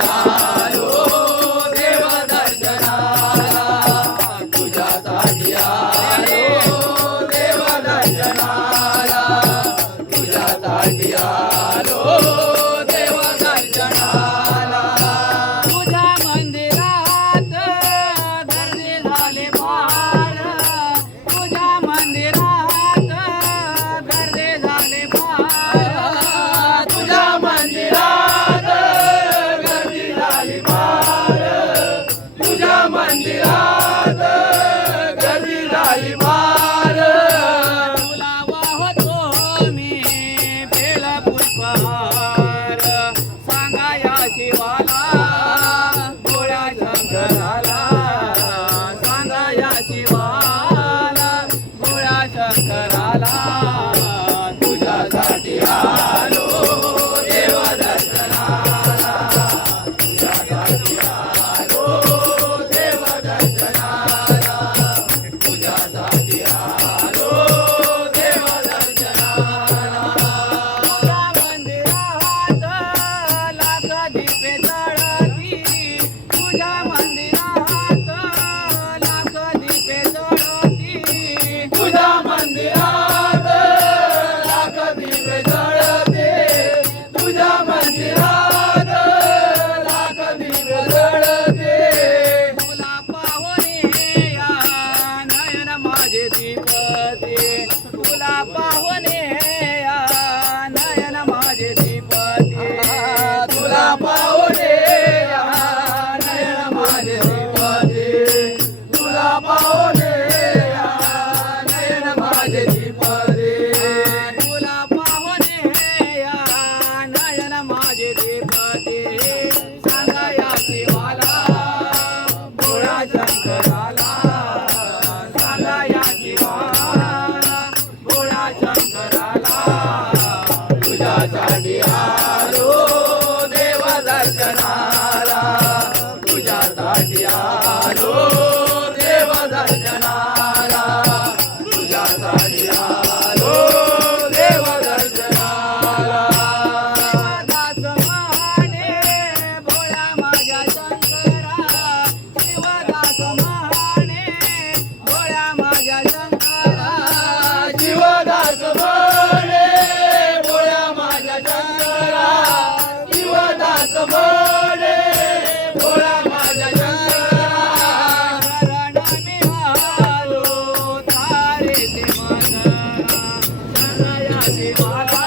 Hare कराला माझे दीप तुझ्यासाठी आलो देवा दर्शनाला. तुझ्यासाठी आलो 哎。